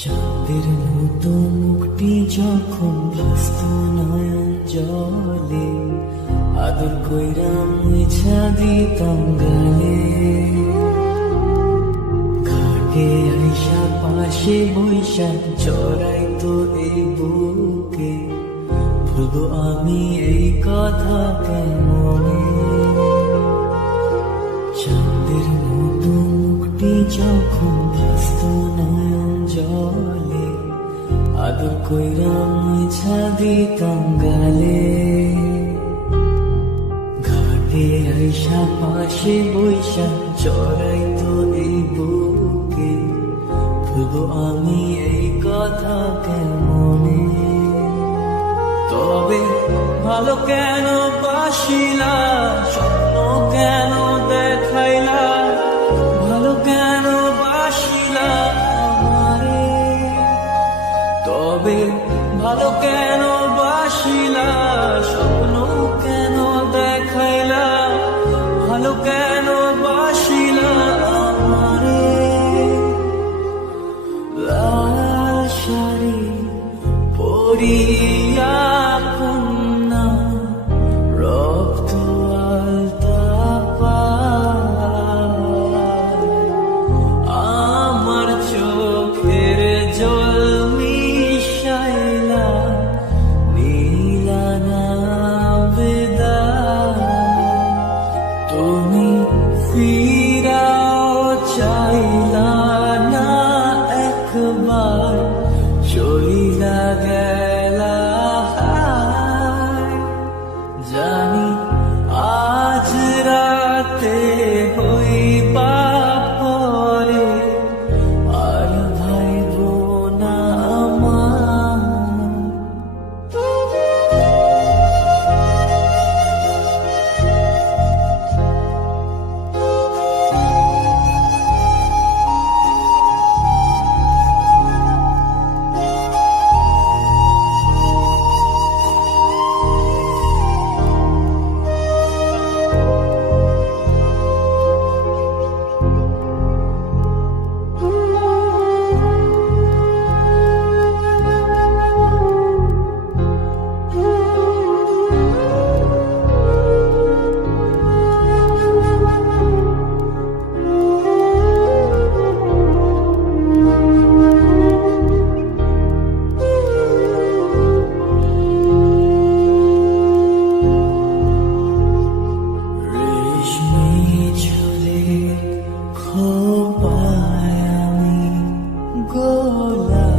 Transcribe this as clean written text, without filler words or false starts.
চাঁদের মতো মুখটি যখন ভাসত নয়ন জলে, আদর কইরা মুছা দিতাম গালে। ঘাটে আইসা পাশে বৈশা জড়াইতো এই বুকে, ভুলবো আমি এই কথা কেমনে। চাঁদের মতো মুখটি যখন ভাসত নয়ন জলে, আদর কইরা মুছা দিতাম গালে। ঘাটে আইসা পাশে বৈশা জড়াইতো এই বুকে, ভুলবো আমি এই কথা কেমনে। তবে ভালো কেন বাসিলা, স্বপ্ন কেন দেখাইলা, ভালো কেন বাসিলা আমারে। তবে ভালো কেন বাসিলা, স্বপ্ন কেন দেখাইলা, ভালো কেন বাসিলা আমারে। লাল শাড়ি পরিয়া কন্যা, রক্ত আলতা পায়, আমার চোখের জল মিশাইলা নীলা না বিদায়। তুমি ফিরাও চাইলা না একবার, চইলা গেলা হায়। জানি আজ রাতে হইবা পরে, আর ভাইব না আমার। খোপায় আমি গোলাপকে